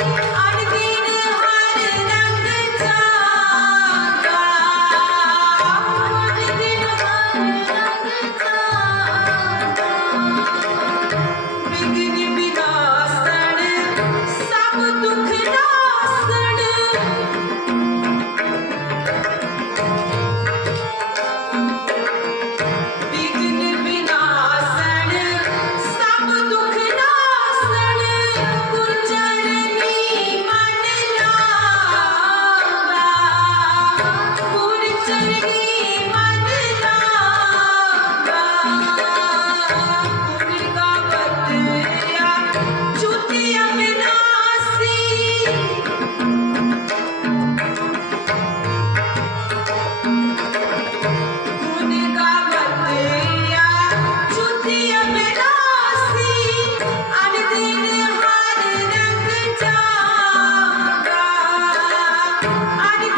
Thank you.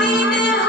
Amen.